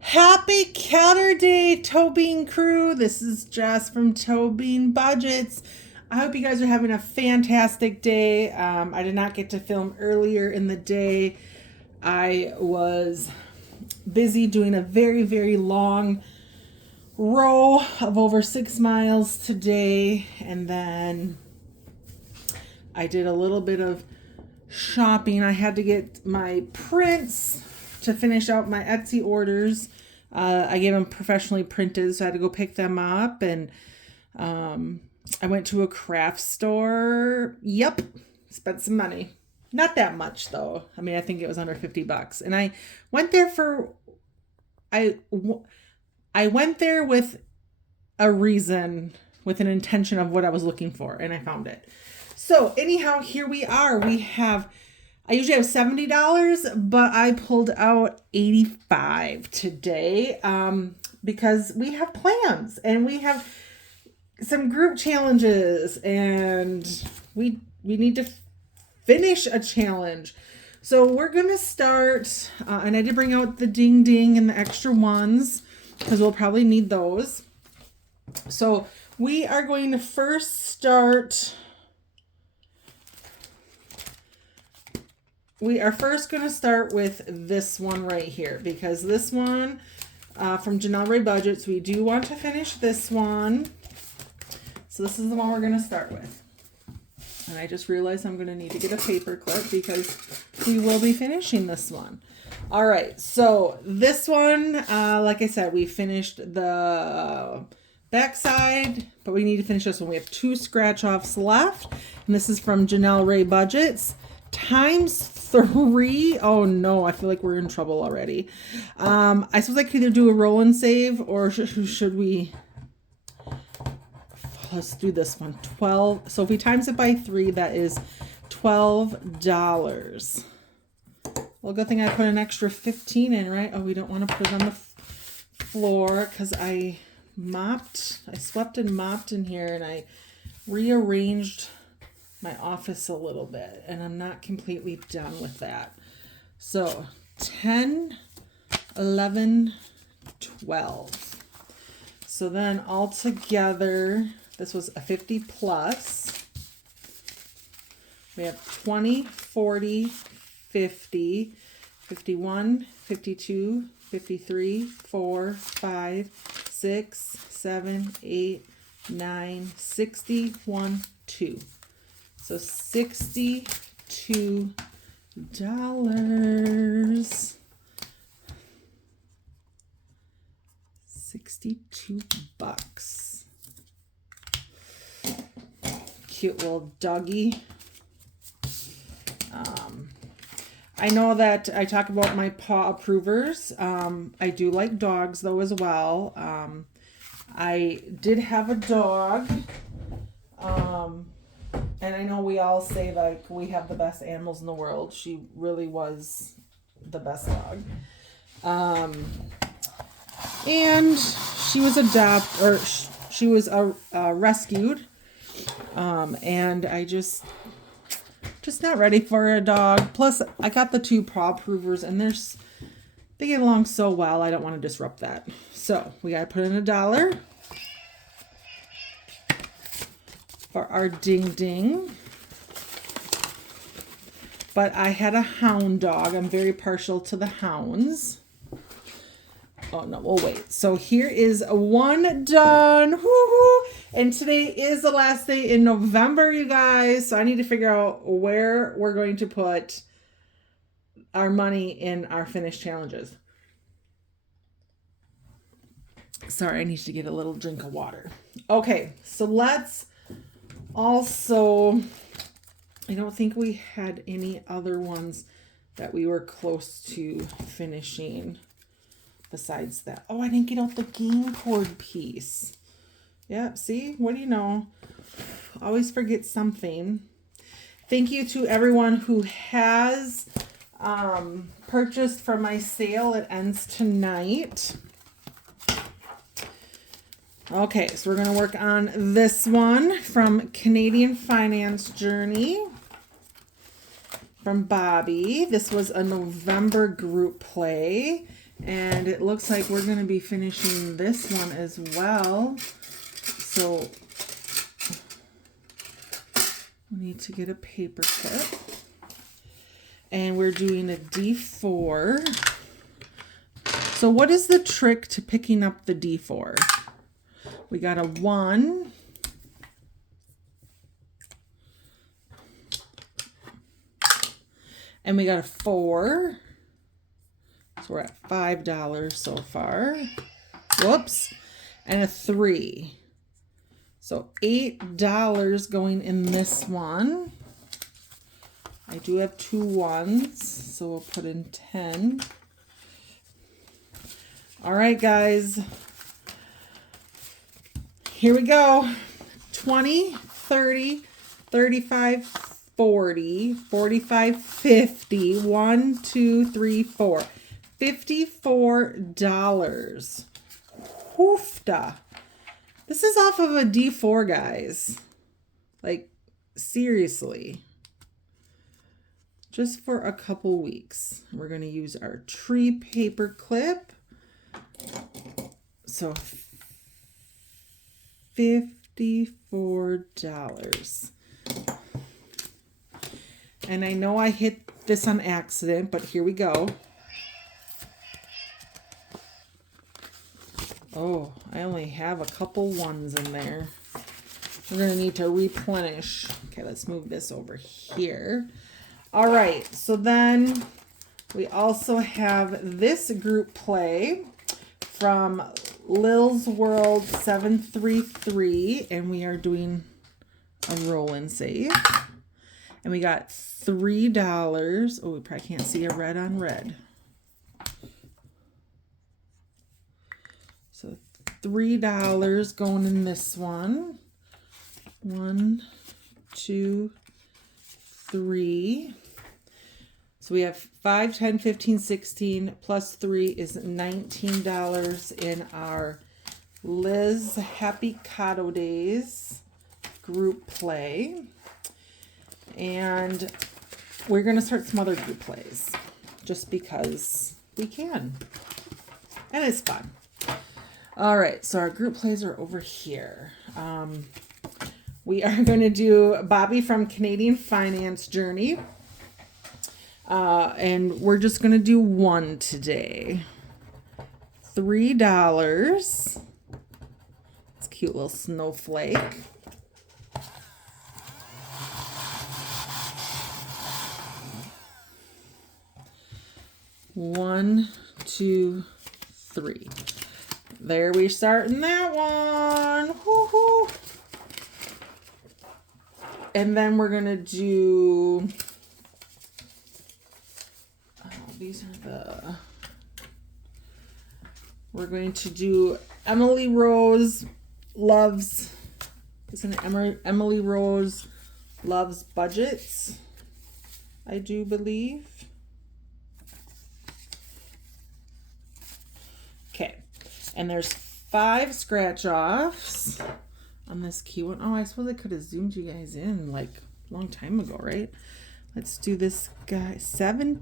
Happy Caturday, Toebean crew. This is Jess from toebeanbudgets. I hope you guys are having a fantastic day. I did not get to film earlier in the day. I was busy doing a very, very long row of over 6 miles today. And then I did a little bit of shopping. I had to get my prints to finish out my Etsy orders. I gave them professionally printed, so I had to go pick them up. And I went to a craft store. Yep, spent some money. Not that much though. I mean, I think it was under $50. And I went there I went there with a reason, with an intention of what I was looking for, and I found it. So anyhow, here we are. I usually have $70, but I pulled out $85 today because we have plans and we have some group challenges and we need to finish a challenge. So we're going to start, and I did bring out the ding ding and the extra ones because we'll probably need those. So we are going to first start... We are first going to start with this one right here, because this one from Janelle Ray Budgets, we do want to finish this one. So this is the one we're going to start with. And I just realized I'm going to need to get a paper clip because we will be finishing this one. All right, so this one, like I said, we finished the backside, but we need to finish this one. We have 2 scratch-offs left, and this is from Janelle Ray Budgets. Times 3. Oh no, I feel like we're in trouble already. I suppose I could either do a roll and save, or should we? Let's do this one. 12. So if we times it by 3, that is $12. Well, good thing I put an extra 15 in, right? Oh, we don't want to put it on the floor because I swept and mopped in here, and I rearranged my office a little bit, and I'm not completely done with that. So 10, 11, 12. So then all together, this was a 50 plus. We have 20, 40, 50, 51, 52, 53, 4, 5, 6, 7, 8, 9, 60, 1, 2. So $62. $62. Cute little doggy. I know that I talk about my paw approvers. I do like dogs though as well. I did have a dog. And I know we all say like we have the best animals in the world. She really was the best dog. And she was rescued. And I just not ready for a dog. Plus I got the 2 paw approvers and they get along so well. I don't want to disrupt that. So we got to put in $1. For our ding ding. But I had a hound dog. I'm very partial to the hounds. Oh no, we'll wait. So here is one done. Woo-hoo! And today is the last day in November, you guys. So I need to figure out where we're going to put our money in our finished challenges. Sorry, I need to get a little drink of water. Okay, so let's also, I don't think we had any other ones that we were close to finishing besides that. Oh, I didn't get out the game cord piece. Yeah, see? What do you know? Always forget something. Thank you to everyone who has purchased from my sale. It ends tonight. Okay, so we're going to work on this one from Canadian Finance Journey. from Bobby. This was a November group play, and it looks like we're going to be finishing this one as well. So we need to get a paper clip, and we're doing a D4. So what is the trick to picking up the D4? We got a 1. And we got a 4. So we're at $5 so far. Whoops. And a 3. So $8 going in this one. I do have 2 1s, so we'll put in 10. All right, guys. Here we go. 20, 30, 35, 40, 45, 50. 1, 2, 3, 4. $54. Hoofda. This is off of a D4, guys. Like, seriously. Just for a couple weeks. We're going to use our tree paper clip. So $54. And I know I hit this on accident, but here we go. Oh, I only have a couple 1s in there. We're going to need to replenish. Okay, let's move this over here. All right, so then we also have this group play from Lil's World 733, and we are doing a roll and save. And we got $3. Oh, we probably can't see a red on red. So $3 going in this one. 1, 2, 3. So we have 5, 10, 15, 16 plus 3 is $19 in our Liz Happy Cado-Days group play. And we're going to start some other group plays just because we can. And it's fun. All right, so our group plays are over here. We are going to do Bobby from Canadian Finance Journey. And we're just going to do 1 today. $3. It's a cute little snowflake. One, 2, 3. There we start in that one. Woo-hoo. And then we're going to do... these are the... We're going to do Emily Rose Loves... Isn't it Emily Rose Loves Budgets? I do believe. Okay. And there's 5 scratch-offs on this key one. Oh, I suppose I could have zoomed you guys in like a long time ago, right? Let's do this guy. $7.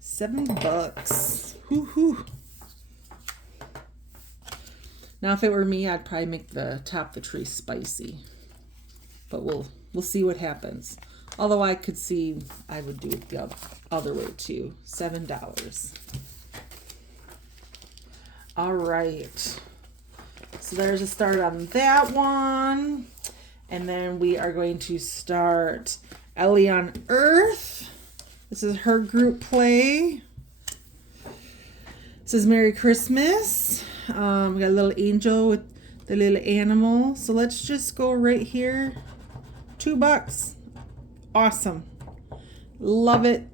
$7. Whoo-hoo. Now, if it were me, I'd probably make the top of the tree spicy. But we'll see what happens. Although I could see I would do it the other way too. $7. All right. So there's a start on that one. And then we are going to start Ellie on Earth. This is her group play. This is Merry Christmas. We got a little angel with the little animal. So let's just go right here. $2. Awesome. Love it.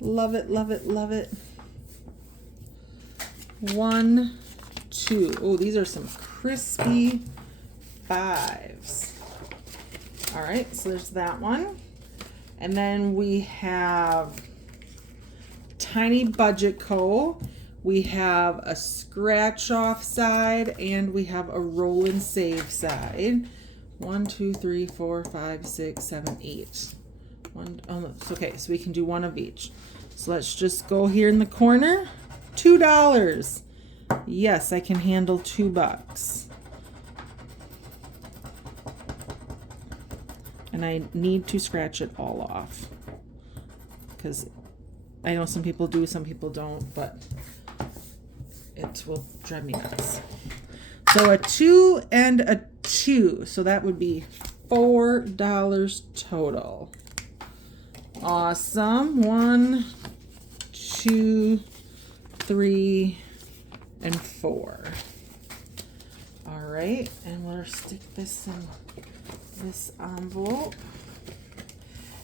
Love it, love it, love it. 1, 2. Oh, these are some crispy 5s. All right, so there's that one. And then we have Tiny Budget Co. we have a scratch off side, and we have a roll and save side. 1, 2, 3, 4, 5, 6, 7, 8. Okay, so we can do one of each. So let's just go here in the corner. $2. Yes, I can handle $2. And I need to scratch it all off, because I know some people do, some people don't, but it will drive me nuts. So a 2 and a 2. So that would be $4 total. Awesome. 1, 2, 3, and 4. All right, and we'll stick this in this envelope.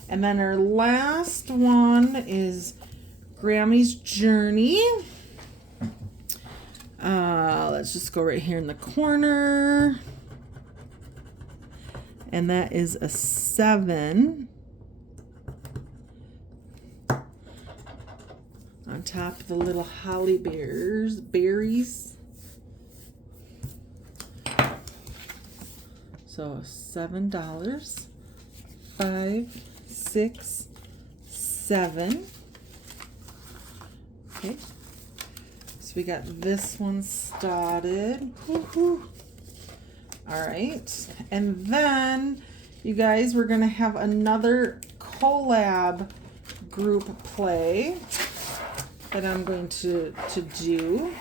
And then our last one is Grammy's Journey. Let's just go right here in the corner. And that is a 7. On top of the little holly berries. So $7. 5, 6, 7. Okay. So we got this one started. Woo-hoo. All right. And then, you guys, we're going to have another collab group play that I'm going to do.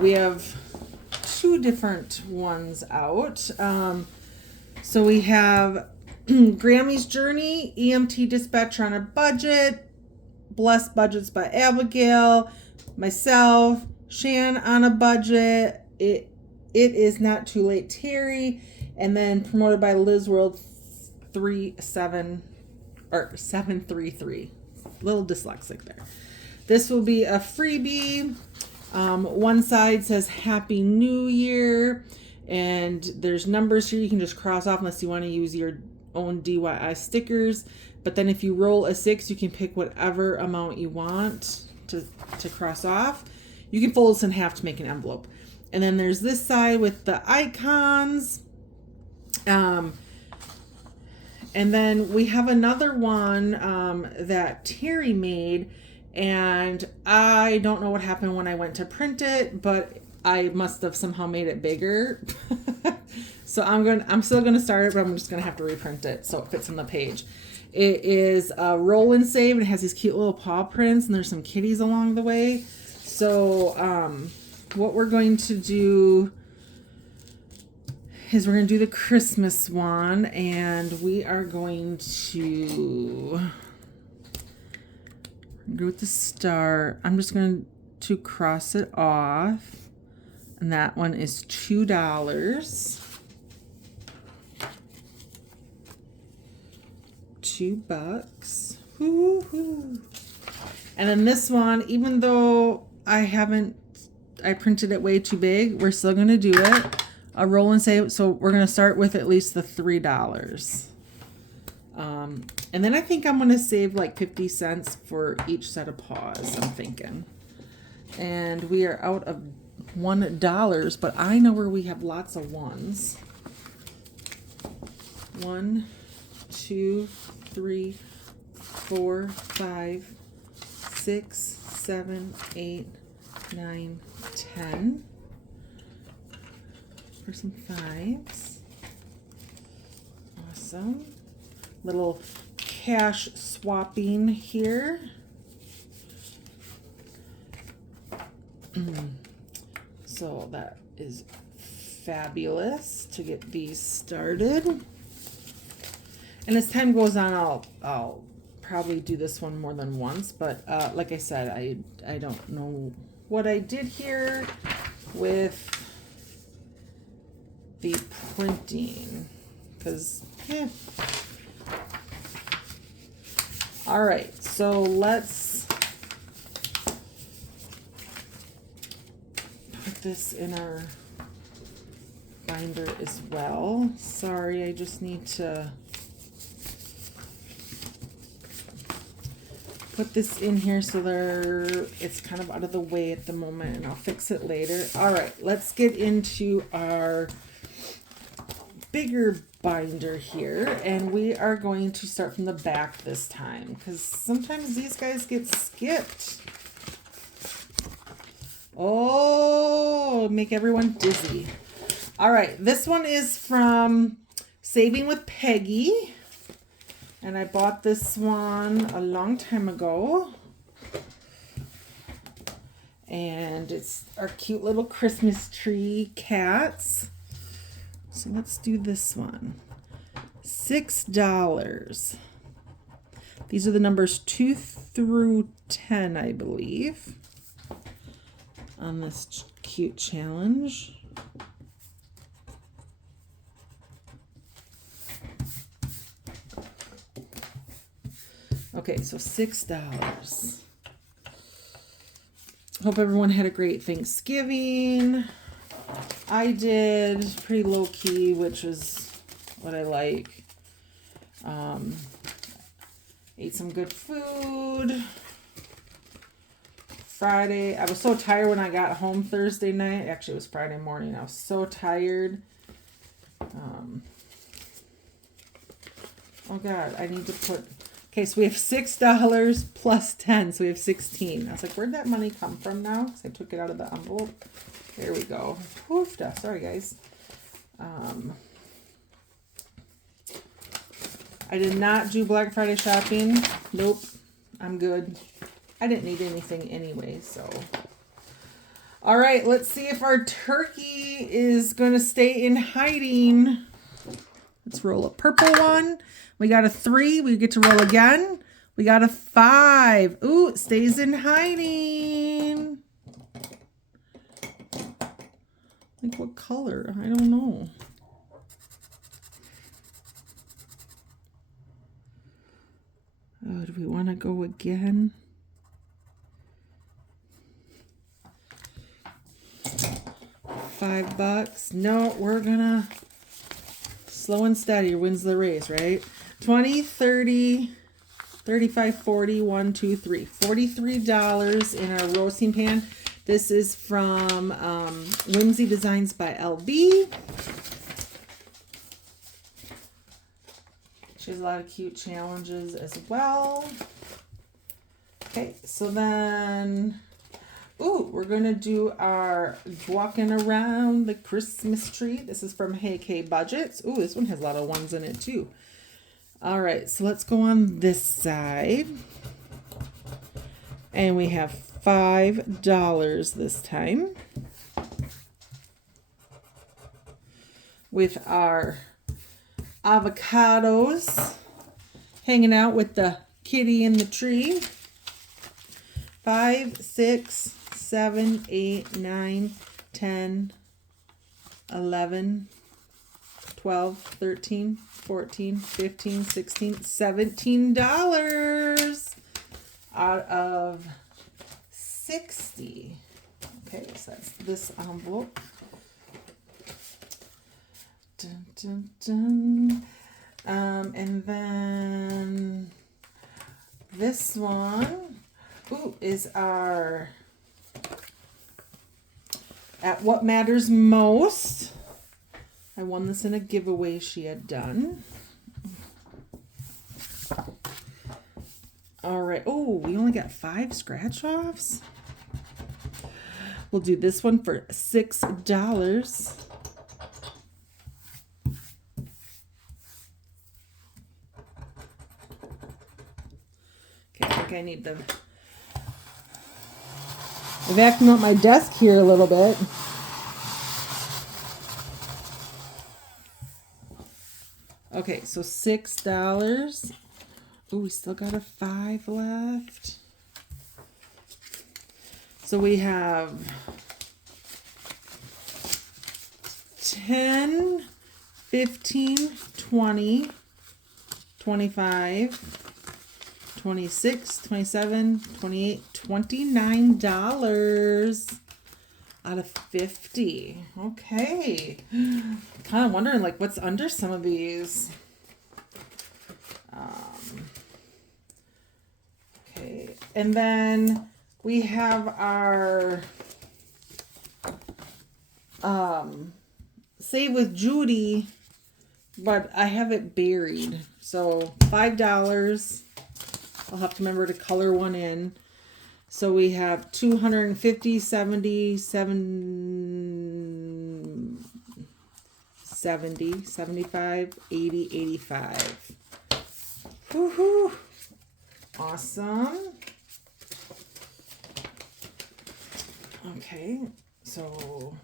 We have 2 different ones out. So we have Grammy's Journey, EMT Dispatcher on a Budget, Blessed Budgets by Abigail, myself, Shan on a Budget, It Is Not Too Late Terry, and then promoted by Liz World 733. Little dyslexic there. This will be a freebie. One side says Happy New Year, and there's numbers here you can just cross off unless you want to use your own DIY stickers. But then if you roll a 6, you can pick whatever amount you want to cross off. You can fold this in half to make an envelope. And then there's this side with the icons. And then we have another one that Terry made, and I don't know what happened when I went to print it, but I must have somehow made it bigger. So I'm still gonna start it, but I'm just gonna have to reprint it so it fits on the page. It is a roll and save, and it has these cute little paw prints, and there's some kitties along the way. So what we're going to do is we're going to do the Christmas one, and we are going to go with the star. I'm just going to cross it off, and that one is $2. $2. Woo-hoo. And then this one, even though I printed it way too big, we're still going to do it. A roll and save. So we're going to start with at least the $3. And then I think I'm going to save like 50 cents for each set of paws, I'm thinking. And we are out of $1, but I know where we have lots of ones. 1, 2, 3, 4, 5, 6, 7, 8, 9, 10. For some 5s. Awesome. Little cash swapping here. So that is fabulous to get these started. And as time goes on, I'll probably do this one more than once, but like I said, I don't know what I did here with the printing, because all right, so let's put this in our binder as well. Sorry, I just need to put this in here so it's kind of out of the way at the moment, and I'll fix it later. All right, let's get into our bigger binder here, and we are going to start from the back this time because sometimes these guys get skipped. Oh, make everyone dizzy. All right, this one is from Saving with Peggy. And I bought this one a long time ago. And it's our cute little Christmas tree cats. So let's do this one. $6. These are the numbers 2 through 10, I believe, on this cute challenge. Okay, so $6. Hope everyone had a great Thanksgiving. I did. Pretty low key, which is what I like. Ate some good food. Friday, I was so tired when I got home Thursday night. Actually, it was Friday morning. I was so tired. Oh God, I need to put... Okay, so we have $6 plus 10, so we have 16. I was like, where'd that money come from now? Because I took it out of the envelope. There we go. Oofda. Sorry, guys. I did not do Black Friday shopping. Nope. I'm good. I didn't need anything anyway, so. All right, let's see if our turkey is going to stay in hiding. Let's roll a purple one. We got a 3. We get to roll again. We got a 5. Ooh, it stays in hiding. Like what color? I don't know. Oh, do we want to go again? $5. No, we're gonna slow and steady wins the race, right? 20, 30, 35, 40, 1, 2, 3. $43 in our roasting pan. This is from WhimsyDesignsbyLB. She has a lot of cute challenges as well. Okay, so then, ooh, we're going to do our walking around the Christmas tree. This is from Budgets. Ooh, this one has a lot of ones in it too. All right, so let's go on this side. And we have $5 this time. With our avocados hanging out with the kitty in the tree. 5, 6, 7, 8, 9, 10, 11, 12, 13, 14, 15, 16, $17 out of 60. Okay, so that's this envelope. Dun, dun, dun. And then this one, ooh, is our At What Matters Most. I won this in a giveaway she had done. All right. Oh, we only got 5 scratch-offs. We'll do this one for $6. Okay, I think I need to vacuum up my desk here a little bit. Okay, so $6. Oh, we still got a 5 left. So we have 10, 15, 20, 25, 26, 27, 28, $29 out of 50. Okay. Kind of wondering like what's under some of these. Okay, Okay, and then we have our Save with Judy, but I have it buried. So $5. I'll have to remember to color one in. So we have 250, 70, 75, 80, 85. Woohoo! Awesome. Okay, so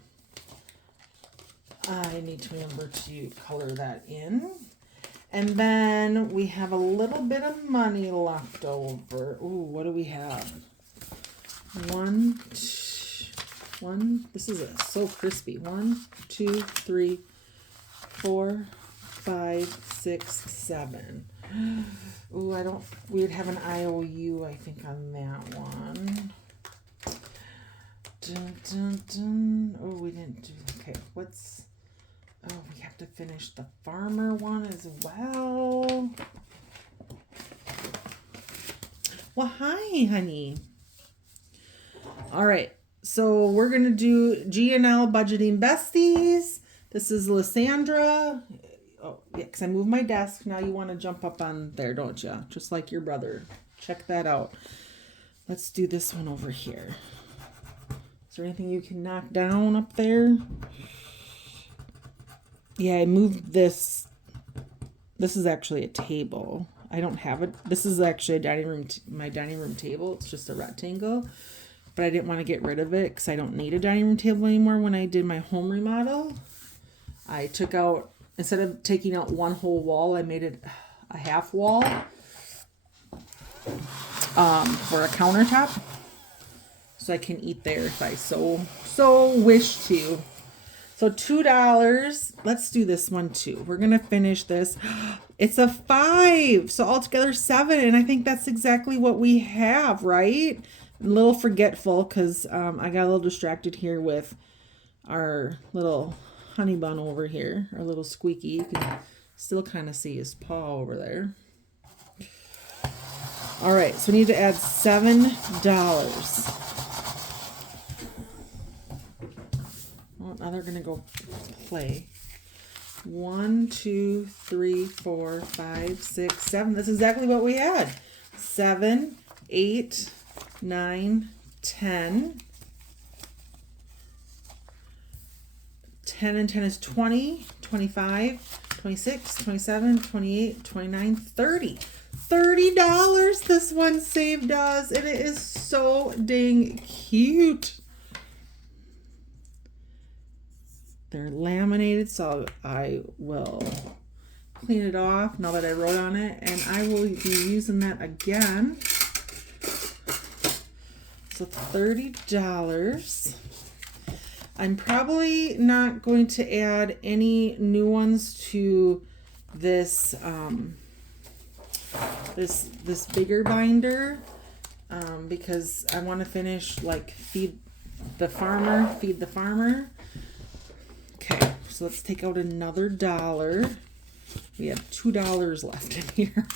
I need to remember to color that in. And then we have a little bit of money left over. Ooh, what do we have? One, this is so crispy. 1, 2, 3, 4, 5, 6, 7. Ooh, we'd have an IOU, I think, on that one. Dun, dun, dun. Oh, we didn't do, okay, we have to finish the farmer one as well. Well, hi, honey. All right, so we're going to do G&L Budgeting Besties. This is Lysandra. Oh, yeah, because I moved my desk. Now you want to jump up on there, don't you? Just like your brother. Check that out. Let's do this one over here. Is there anything you can knock down up there? Yeah, I moved this. This is actually a table. I don't have it. This is actually a dining room, my dining room table. It's just a rectangle. But I didn't want to get rid of it because I don't need a dining room table anymore. When I did my home remodel, I took out, instead of taking out one whole wall, I made it a half wall for a countertop. So I can eat there if I so wish to. So $2. Let's do this one too. We're going to finish this. It's a 5. So altogether 7. And I think that's exactly what we have, right? A little forgetful because I got a little distracted here with our little honey bun over here, our little squeaky. You can still kind of see his paw over there. All right, so we need to add $7. Well, now they're gonna go play. 1, 2, 3, 4, 5, 6, 7. That's exactly what we had. 7, 8, 9, 10. 10 and 10 is 20, 25, 26, 27, 28, 29, 30. $30 this one saved us, and it is so dang cute. They're laminated, so I will clean it off now that I wrote on it, and I will be using that again. So $30. I'm probably not going to add any new ones to this this bigger binder because I want to finish like feed the farmer. Okay, so let's take out another $1. We have $2 left in here.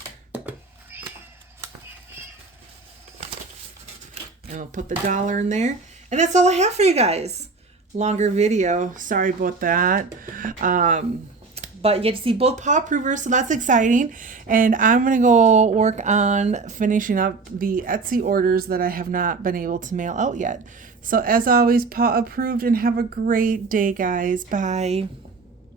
And I'll put the $1 in there. And that's all I have for you guys. Longer video. Sorry about that. But you get to see both paw approvers, so that's exciting. And I'm going to go work on finishing up the Etsy orders that I have not been able to mail out yet. So as always, paw approved, and have a great day, guys. Bye.